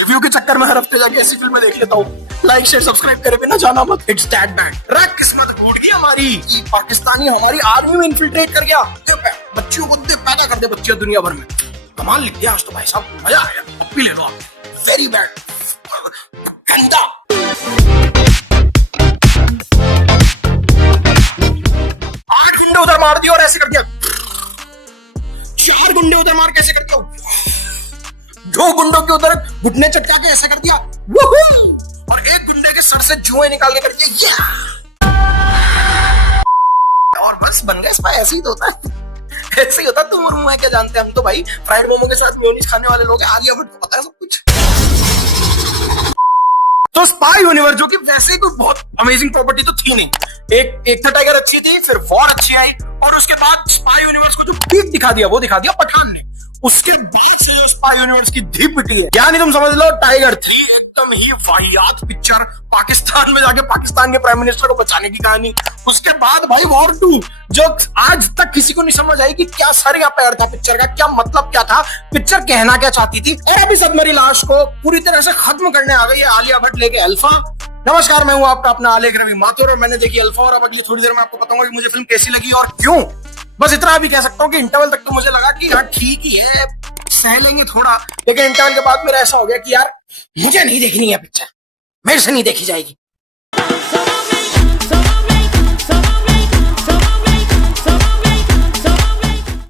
Review के चक्कर में हर हफ्ते जाके ऐसी फिल्में देख लेता हूँ। लाइक शेयर सब्सक्राइब करे बिना जाना मत। It's that bad. रख किस्मत घोट गई हमारी कि पाकिस्तानी हमारी आर्मी में इन्फिल्ट्रेट कर गया। बच्चियों को पैदा कर दे बच्चियां दुनिया भर में। कमाल लिख दिया आज तो भाई साहब, मजा आया। अब भी ले लो आप। वेरी बैड, गंदा। 8 गुंडे उधर मार दिया और ऐसे कर दिया। 4 गुंडे उधर मार कैसे कर दिया। 2 गुंडों के उधर घुटने चटका के ऐसा कर दिया और 1 गुंडे के सर से जुएं निकाल के कर दिया और बस बन गया। स्पाई ऐसे ही तो होता है, ऐसे ही होता है। तुम और मैं क्या जानते हैं, हम तो भाई फ्राइड मोमो के साथ मेयोनीज खाने वाले लोग हैं। आलिया भट्ट को पता है सब कुछ। तो स्पाई यूनिवर्स जो कि वैसे ही कोई बहुत अमेजिंग प्रॉपर्टी तो थी नहीं। एक था टाइगर अच्छी थी, फिर वॉर अच्छी आई और उसके बाद स्पाई यूनिवर्स को जो पीक दिखा दिया वो दिखा दिया पठान ने। उसके बाद से जो स्पाई यूनिवर्स की धी पिटी है, यानी तुम समझ लो टाइगर 3 एकदम ही वाहियात पिक्चर। पाकिस्तान में जाके पाकिस्तान के प्राइम मिनिस्टर को बचाने की कहानी। उसके बाद भाई वॉर 2 जो आज तक किसी को नहीं समझ आई कि क्या सर या पैर था पिक्चर का, क्या मतलब क्या था, पिक्चर कहना क्या चाहती थी। और अभी सदमरी लाश को पूरी तरह से खत्म करने आ गई है आलिया भट्ट लेके अल्फा। नमस्कार, मैं हूं आपका अपना आलेख रवि माथुर और मैंने देखी अल्फा। और अब अगली थोड़ी देर में आपको बताऊंगा कि मुझे फिल्म कैसी लगी और क्यों। बस इतना भी कह सकता हूँ कि इंटरवल तक तो मुझे लगा कि यार ठीक ही है, सह लेंगे थोड़ा, लेकिन इंटरवल के बाद मेरा ऐसा हो गया कि यार मुझे नहीं देखनी है पिक्चर, मेरे से नहीं देखी जाएगी।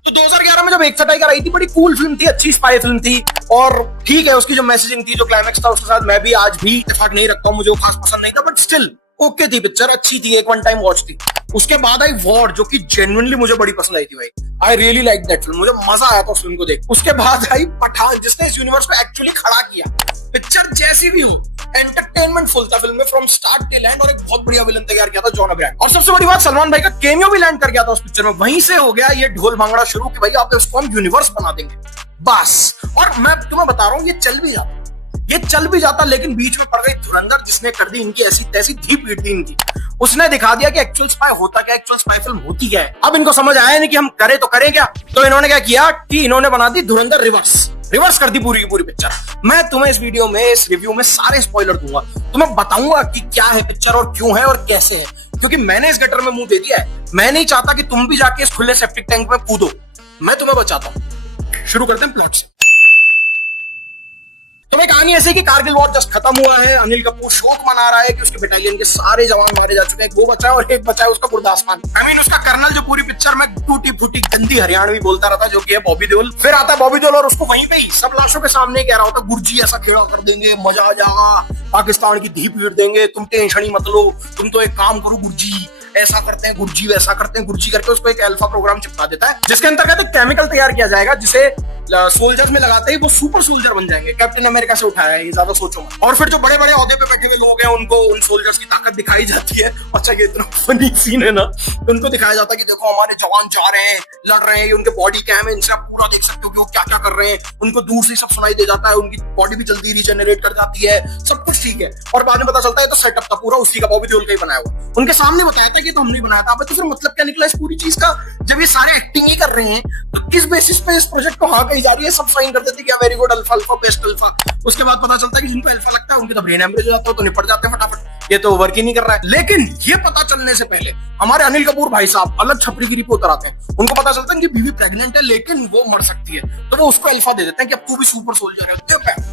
तो 2011 में जब एक टाइगर आई थी, बड़ी कूल फिल्म थी, अच्छी स्पाई फिल्म थी और ठीक है उसकी जो मैसेजिंग थी, जो क्लाइमेक्स था उसके साथ मैं भी आज भी इत्तेफाक नहीं रखता हूँ, मुझे वो खास पसंद नहीं था, बट स्टिल ओके थी पिक्चर, अच्छी थी, एक वन टाइम वॉच थी। उसके बाद आई वॉर जो कि जेन्युइनली मुझे बड़ी पसंद आई थी भाई। I really like that film, मुझे मजा आया था उस फिल्म को देख। उसके बाद आई पठान जिसने इस यूनिवर्स को एक्चुअली खड़ा किया। पिक्चर जैसी भी हो एंटरटेनमेंट फुल था फिल्म में फ्रॉम स्टार्ट टिल एंड और एक बहुत बढ़िया विलन तैयार किया था जॉन अब्राहम। और सबसे बड़ी बात सलमान भाई का कैमियो भी लैंड कर गया था उस पिक्चर में। वहीं से हो गया ये ढोल भांगड़ा शुरू कि भाई आप उसको हम यूनिवर्स बना देंगे बस। और मैं तुम्हें बता रहा हूँ ये चल भी जाता लेकिन बीच में पड़ गई धुरंधर जिसने कर दी इनकी ऐसी तैसी धी पीट दी इनकी। उसने दिखा दिया कि एक्चुअल स्पाई होता क्या, एक्चुअल स्पाई फिल्म होती क्या है। अब इनको समझ आया नहीं कि हम करें तो करें क्या, तो इन्होंने क्या किया कि इन्होंने बना दी धुरंधर रिवर्स कर दी पूरी की पूरी पिक्चर। मैं तुम्हें इस वीडियो में, इस रिव्यू में सारे स्पॉइलर दूंगा, तुम्हें बताऊंगा कि क्या है पिक्चर और क्यों है और कैसे है, क्योंकि मैंने इस गटर में मुंह दे दिया है। मैं नहीं चाहता कि तुम भी जाके इस खुले सेप्टिक टैंक में कूदो, मैं तुम्हें बचाता हूं। शुरू करते हैं प्लॉट से। तो मैं कहानी ऐसी कि कारगिल वॉर जस्ट खत्म हुआ है। अनिल कपूर शोक मना रहा है कि उसके बटालियन के सारे जवान मारे जा चुके हैं, 2 बचा है और 1 बचा है उसका गुरदास खान। उसका कर्नल जो पूरी पिक्चर में टूटी फूटी गंदी हरियाणवी बोलता रहता जो कि है बॉबी देओल। फिर आता है बॉबी देओल और उसको वहीं पे ही सब लाशों के सामने कह रहा होता गुरजी ऐसा खेड़ा कर देंगे, मजा आ जाएगा, पाकिस्तान की धी पीट देंगे, तुम टेंशन ही मत लो, तुम तो एक काम करो गुरजी, ऐसा करते हैं गुरजी, वैसा करते हैं गुरजी करके उसको एक अल्फा प्रोग्राम चिपका देता है जिसके अंतर्गत एक केमिकल तैयार किया जाएगा जिसे सोल्जर्स में लगाते ही वो सुपर सोल्जर बन जाएंगे। कैप्टन अमेरिका से उठाया है, ये ज्यादा सोचो मत। और फिर जो बड़े बड़े ओहदे पे बैठे हुए लोग हैं उनको उन सोल्जर्स की ताकत दिखाई जाती है। अच्छा ये इतना फनी सीन है ना, उनको दिखाया जाता है कि देखो हमारे जवान जा रहे हैं, लड़ रहे हैं, ये उनके बॉडी कैम है, इनसे आप पूरा देख सकते हो कि वो क्या क्या कर रहे हैं। उनको दूर से सब सुनाई दे जाता है, उनकी बॉडी भी जल्दी रिजेनरेट कर जाती है, सब कुछ ठीक है। और बाद में पता चलता है तो सेटअप था पूरा उसी का, बॉबी देओल का ही बनाया हुआ। उनके सामने बताया था कि तो हमने बनाया था। तो फिर मतलब क्या निकला इस पूरी चीज का, जब ये सारे एक्टिंग ही कर रहे हैं तो किस बेसिस पे इस प्रोजेक्ट को हाँ कही जा रही है। सब साइन करते थे कि very good alpha alpha best alpha. उसके बाद पता चलता है कि जिनको अल्फा लगता है उनके तो ब्रेन हैमरेज हो जाता है, तो निपट जाते हैं फटाफट, ये तो वर्क ही नहीं कर रहा है। लेकिन ये पता चलने से पहले हमारे अनिल कपूर भाई साहब अलग छपरीगिरी पे उतर आते हैं। उनको पता चलता है कि बीवी प्रेग्नेंट है लेकिन वो मर सकती है, तो वो उसको अल्फा दे देते हैं कि अब तू भी सुपर सोल्जर है,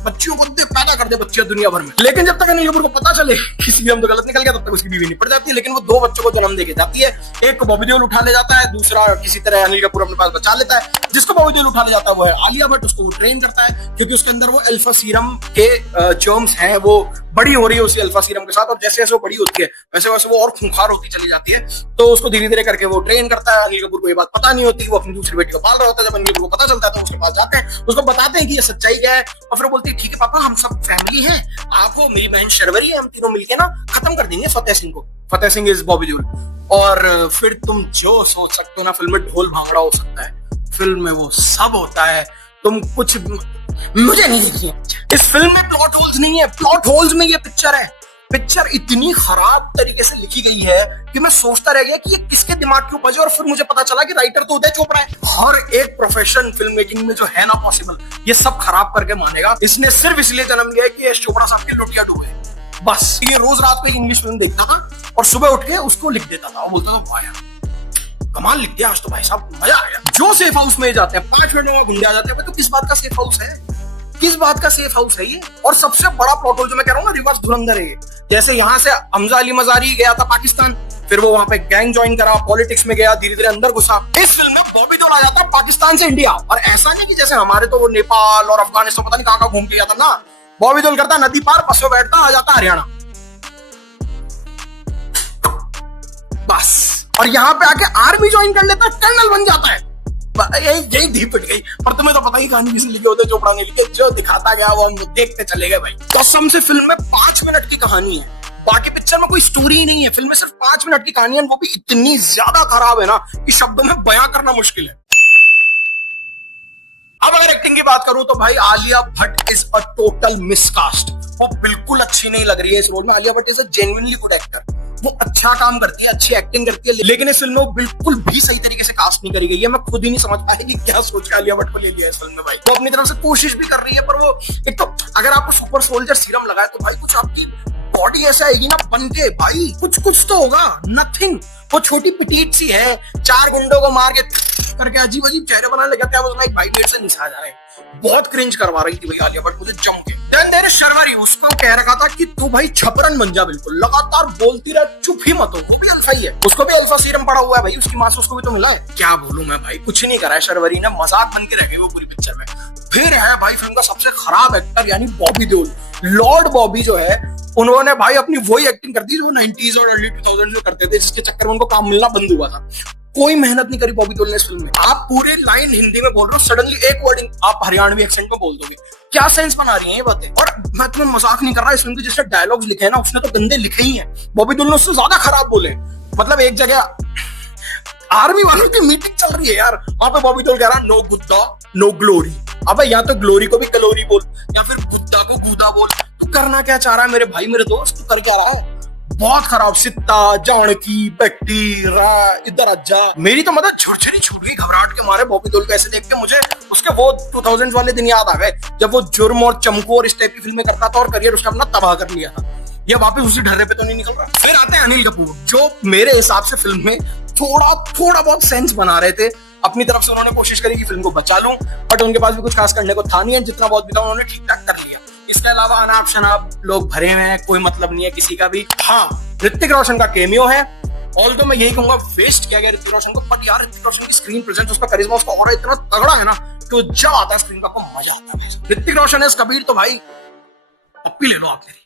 बच्चियों को पैदा कर दे बच्चियां दुनिया भर में। लेकिन जब तक अनिल कपूर को पता चले किसी भी हम तो गलत निकल गया, तब तक उसकी बीवी निपट जाती है। लेकिन वो 2 बच्चों को जन्म देके जाती है, एक को बॉबी देओल उठा ले जाता है, दूसरा किसी तरह अनिल कपूर अपने पास बचा लेता है। जिसको बॉबी देओल उठा ले जाता है वो है आलिया भट्ट, उसको ट्रेन करता है क्योंकि उसके अंदर वो अल्फा सीरम के जर्म्स हैं, वो बड़ी हो रही है उसी अल्फा सीरम के साथ, और जैसे जैसे वो बड़ी होती है वैसे वैसे वो और खूंखार होती चली जाती है। तो उसको धीरे धीरे करके वो ट्रेन करता है। अनिल कपूर को ये बात पता नहीं होती, वो अपनी दूसरी बेटी को पाल रहा होता है। जब अनिल कपूर को पता चलता है तो उसके पास जाते हैं, उसको बताते हैं कि ये सच्चाई क्या है, और फिर बोलते हैं ठीक है पापा हम सब फैमिली हैं, आप वो मेरी बहन शर्वरी है, हम तीनों मिलके ना खत्म कर देंगे फतेह सिंह को। फतेह सिंह इज बॉबी देओल। और फिर तुम जो सोच सकते हो ना, फिल्म में ढोल भांगड़ा हो सकता है, फिल्म में वो सब होता है। तुम कुछ मुझे नहीं देखी है इस फिल्म में, प्लॉट होल्स नहीं है, प्लॉट होल्स में ये पिक्चर है। पिक्चर इतनी खराब तरीके से लिखी गई है कि मैं सोचता रह गया कि ये किसके दिमाग के ऊपर है, और फिर मुझे पता चला कि राइटर तो उदय चोपड़ा है। हर एक प्रोफेशन फिल्म मेकिंग में जो है ना पॉसिबल, ये सब खराब करके मानेगा। इसने सिर्फ इसलिए जन्म लिया है कि यश चोपड़ा साहब की लोटिया डूबे, बस। ये रोज रात को एक इंग्लिश फिल्म देखता था और सुबह उठ के उसको लिख देता था और बोलता था वाह यार कमाल लिख दिया आज तो भाई साहब, मजा आ गया। जो सेफ हाउस में जाते हैं 5 मिनट में गुंडे आ जाते हैं, तो किस बात का सेफ हाउस है, किस बात का सेफ हाउस है ये। और सबसे बड़ा प्लॉट होल जो मैं कह रहा हूँ ना, रिवर्स धुरंधर है ये। जैसे यहाँ से हमजा अली मजारी गया था पाकिस्तान, फिर वो वहां पे गैंग ज्वाइन करा, पॉलिटिक्स में गया, धीरे धीरे अंदर घुसा। इस फिल्म में बॉबी देओल आ जाता है पाकिस्तान से इंडिया, और ऐसा नहीं कि जैसे हमारे तो वो नेपाल और अफगानिस्तान पता नहीं कहां घूम के गया था ना। बॉबी देओल करता नदी पार, बस में बैठता, आ जाता हरियाणा, बस। और यहाँ पे आके आर्मी ज्वाइन कर लेता, कर्नल बन जाता है। यही धी पिट गई। पर तुम्हें तो पता ही कहानी किसी लिखी होती है, चोपड़ा ने लिखी, जो दिखाता गया वो हम देखते चले गए भाई। कसम से फिल्म में 5 मिनट की कहानी है, बाकी पिक्चर में कोई स्टोरी ही नहीं है। फिल्म में सिर्फ 5 मिनट की कहानी है, वो भी इतनी ज्यादा खराब है ना कि शब्दों में बयां करना मुश्किल है। अब अगर एक्टिंग की बात करूं तो भाई Alia Bhatt is a total miscast. वो बिल्कुल अच्छी नहीं लग रही है इस रोल में। Alia Bhatt is a genuinely good actor, वो अच्छा काम करती है, अच्छी एक्टिंग करती है, लेकिन इस फिल्म में वो बिल्कुल भी सही तरीके से कास्ट नहीं करी गई है। मैं खुद ही नहीं समझ पाया कि क्या सोच के आलिया भट्ट को ले लिया इस फिल्म में भाई। वो अपनी तरफ से कोशिश भी कर रही है, पर वो एक तो अगर आपको सुपर सोल्जर सीरम लगाए तो भाई कुछ आपकी बॉडी ऐसा आएगी ना बन के, भाई कुछ तो होगा, नथिंग। वो छोटी पिटीट सी है, 4 गुंडों को मार के करके अजीब अजीब चेहरे बनाने लगा था। वो एक भाई मेरे से निशा जा रहा है, बहुत क्रिंज करवा रही थी भाई आलिया भट्ट मुझे जम के। देन देयर इज शर्वरी, उसको कह रखा था कि तू भाई छपरन बन जा, बिल्कुल लगातार बोलती रह, चुप ही मत हो। वो भी अल्फा ही है, उसको भी अल्फा सीरम पड़ा हुआ है भाई, उसकी मां से उसको भी तो मिला है। क्या बोलूं मैं भाई, कुछ नहीं करा है शर्वरी ने, मजाक बन के रह गई वो पूरी पिक्चर में। फिर है भाई फिल्म का सबसे खराब एक्टर यानी बॉबी देओल। लॉर्ड बॉबी जो है, उन्होंने भाई अपनी वही एक्टिंग कर दी जो 90s और अर्ली 2000s में करते थे, जिसके चक्कर में उनको काम मिलना बंद हुआ था। कोई मेहनत नहीं करी बॉबी देओल ने इस फिल्म में। आप पूरे लाइन हिंदी में बोल रहे हो, सडनली एक वर्ड आप हरियाणवी एक्सेंट में बोल दोगे, क्या सेंस बना रही है ये बातें। और मैं तुम्हें मजाक नहीं कर रहा, इस फिल्म के जिसने डायलॉग्स लिखे हैं ना, उसने तो गंदे लिखे ही हैं। बॉबी देओल ने उससे ज्यादा खराब बोले। मतलब एक जगह आर्मी वालों की मीटिंग चल रही है यार, वहां पे बॉबी देओल कह रहा नो गुद्दा नो ग्लोरी। अबे या तो ग्लोरी को भी कलोरी बोल, या फिर गुद्दा को गूदा बोल। तू करना क्या चाह रहा है मेरे भाई, मेरे दोस्त, तू कर क्या रहा है। बहुत खराब। सित्ता जानकी बैक्टीरिया इधर अज्जा, मेरी तो मतलब छुरछुरी छूट गई घबराहट के मारे बॉबी देओल को ऐसे देख के। मुझे उसके वो 2000s वाले दिन याद आ गए जब वो जुर्म और चमको और इस टाइप की फिल्में करता था और करियर उसका अपना तबाह कर लिया था। ये वापस उसी ढर्रे पे तो नहीं निकल रहा। फिर आते हैं अनिल कपूर, जो मेरे हिसाब से फिल्म में थोड़ा बहुत सेंस बना रहे थे। अपनी तरफ से उन्होंने कोशिश करी कि फिल्म को बचा लूं, बट उनके पास भी कुछ खास करने को था नहीं है। जितना बहुत भी था उन्होंने ठीक ठाक कर लिया। इसके अलावा अनाप शनाप लोग भरे हुए हैं, कोई मतलब नहीं है किसी का भी। हाँ, ऋतिक रोशन का केमियो है, ऑल्दो मैं यही कहूंगा वेस्ट किया गया ऋतिक रोशन को, बट यार ऋतिक रोशन की स्क्रीन प्रेजेंस, उसका करिश्मा, उसका ऑरा इतना तगड़ा है ना कि जब आता है स्क्रीन का आपको मजा आता है। ऋतिक रोशन है कबीर तो भाई पप्पी ले लो आप मेरी।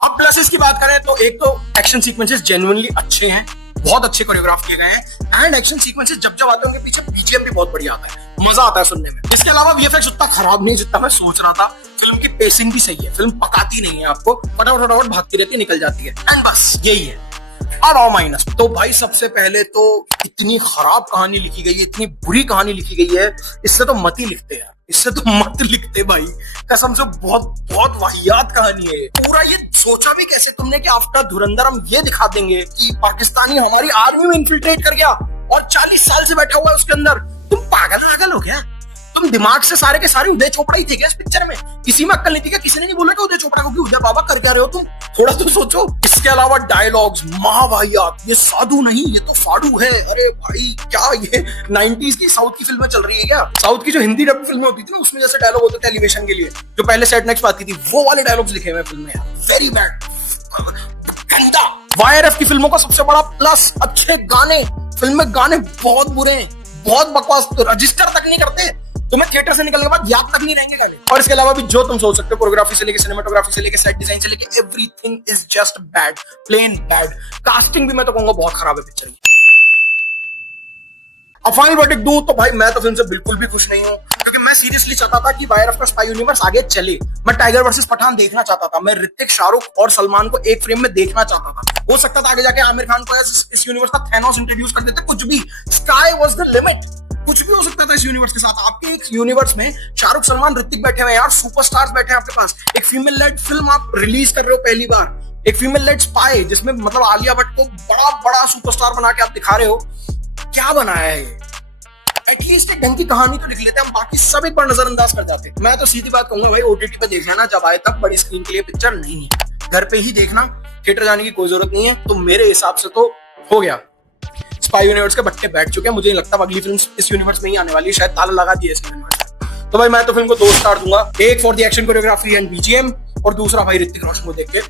अब प्लसेस की बात करें तो एक तो एक्शन सीक्वेंसेस जेन्युइनली अच्छे हैं, बहुत अच्छे कोरियोग्राफ किए गए हैं, एंड एक्शन सीक्वेंसेस जब जब आते हैं उनके पीछे बीजीएम भी बहुत बढ़िया आता है, मजा आता है सुनने में। इसके अलावा वीएफएक्स उतना खराब नहीं जितना मैं सोच रहा था। फिल्म की पेसिंग भी सही है, फिल्म पकाती नहीं है आपको, फटाफट भागती रहती है, निकल जाती है, एंड बस यही है। अब आओ माइनस। तो भाई सबसे पहले तो इतनी खराब कहानी लिखी गई है, इतनी बुरी कहानी लिखी गई है, इससे तो मत ही लिखते यार, इससे तो मत लिखते भाई, कसम से। बहुत वाहियात कहानी है ये। पूरा ये सोचा भी कैसे तुमने कि आफ्टर धुरंधर हम ये दिखा देंगे कि पाकिस्तानी हमारी आर्मी में इन्फिल्ट्रेट कर गया और 40 साल से बैठा हुआ है उसके अंदर। तुम पागल हो क्या? तुम दिमाग से सारे के सारे उदय चोपड़ा ही थे क्या इस पिक्चर में? किसी में अक्ल नहीं थी क्या? किसी ने नहीं बोला कि उदय चोपड़ा को कि उदय बाबा कर क्या रहे हो तुम? थोड़ा तो सोचो। इसके अलावा डायलॉग्स महावाहियात, ये साधु नहीं ये तो फाड़ू है। अरे भाई क्या ये 90s की साउथ की फिल्में चल रही है क्या? साउथ की जो हिंदी डब फिल्में होती थी ना, उसमें जैसे डायलॉग होते थे एलिवेशन के लिए, जो पहले सेट नेक्स्ट आती थी, वो वाले डायलॉग्स लिखे हुए फिल्म में यार। वेरी बैड, गंदा। वाईआरएफ की फिल्मों का सबसे बड़ा प्लस अच्छे गाने। फिल्म में गाने बहुत बुरे हैं, बहुत बकवास, रजिस्टर तक नहीं करते। तुम्हें थिएटर से निकलने के बाद याद तक नहीं रहेंगे गाने। और इसके अलावा भी जो तुम सोच सकते हो, कोरियोग्राफी से लेके सिनेमेटोग्राफी से लेके सेट डिजाइन से लेके everything is just bad, plain bad. Casting भी मैं तो कहूंगा बहुत खराब है पिक्चर की। अब फाइनल वर्डिक्ट दूं तो भाई मैं तो फिल्म से बिल्कुल भी खुश नहीं हूं, क्योंकि मैं सीरियसली चाहता था कि wire of the spy universe आगे चले। मैं टाइगर वर्सेस पठान देखना चाहता था, मैं ऋतिक, शाहरुख और सलमान को एक फ्रेम में देखना चाहता था। हो सकता था आगे जाके आमिर खान को इस यूनिवर्स का थैनोस इंट्रोड्यूस कर देते, कुछ भी, स्काई वाज द लिमिट, कुछ भी हो सकता था इस यूनिवर्स के साथ। आपके एक यूनिवर्स में शाहरुख, सलमान, ऋतिक बैठे हुए हैं यार, सुपरस्टार्स बैठे हैं आपके पास। एक फीमेल लेड फिल्म आप रिलीज कर रहे हो पहली बार, एक फीमेल लेड स्पाई जिसमें मतलब आलिया भट्ट को बड़ा बड़ा सुपरस्टार बना के आप दिखा रहे हो। क्या बनाया है? एटलीस्ट एक ढंग की कहानी तो लिख लेते हैं, हम बाकी सब एक बार नजरअंदाज कर जाते हैं। मैं तो सीधी बात कहूंगा भाई, ओटीटी पे देख लेना, जब आए तब, बड़ी स्क्रीन के लिए पिक्चर नहीं है, घर पे ही देखना, थिएटर जाने की कोई जरूरत नहीं है। तो मेरे हिसाब से तो हो गया, स्पाई यूनिवर्स के बट्टे बैठ चुके हैं। मुझे नहीं लगता अगली फिल्म इस यूनिवर्स में ही आने वाली है, शायद ताला लगा दिया इस यूनिवर्स। तो भाई मैं तो फिल्म को 2 स्टार दूंगा, एक for the action choreography and BGM, और दूसरा भाई ऋतिक रोशन को देख के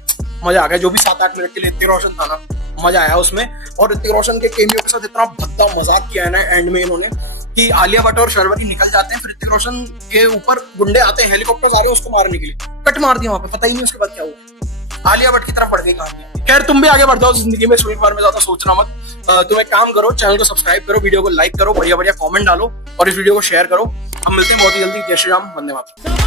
मजा आ गया। जो भी 7-8 मिनट के लिए ऋतिक रोशन था ना, मजा आया उसमें। और ऋतिक रोशन के केमियो के साथ इतना भद्दा मजाक किया है ना एंड में इन्होंने, कि आलिया भट्ट और शर्वरी निकल जाते हैं, फिर ऋतिक रोशन के ऊपर गुंडे आते हैं, हेलीकॉप्टर आ रहे हैं उसको मारने के लिए, कट मार दिया वहां पे, पता ही नहीं उसके बाद क्या हुआ। आलिया भट्ट की तरफ बढ़ गई कहानी। खैर तुम भी आगे बढ़ जाओ जिंदगी में, इस बारे में ज्यादा सोचना मत। तुम एक काम करो, चैनल को सब्सक्राइब करो, वीडियो को लाइक करो, बढ़िया बढ़िया कमेंट डालो और इस वीडियो को शेयर करो। हम मिलते हैं बहुत ही जल्दी। जय श्री राम, वंदे मातरम।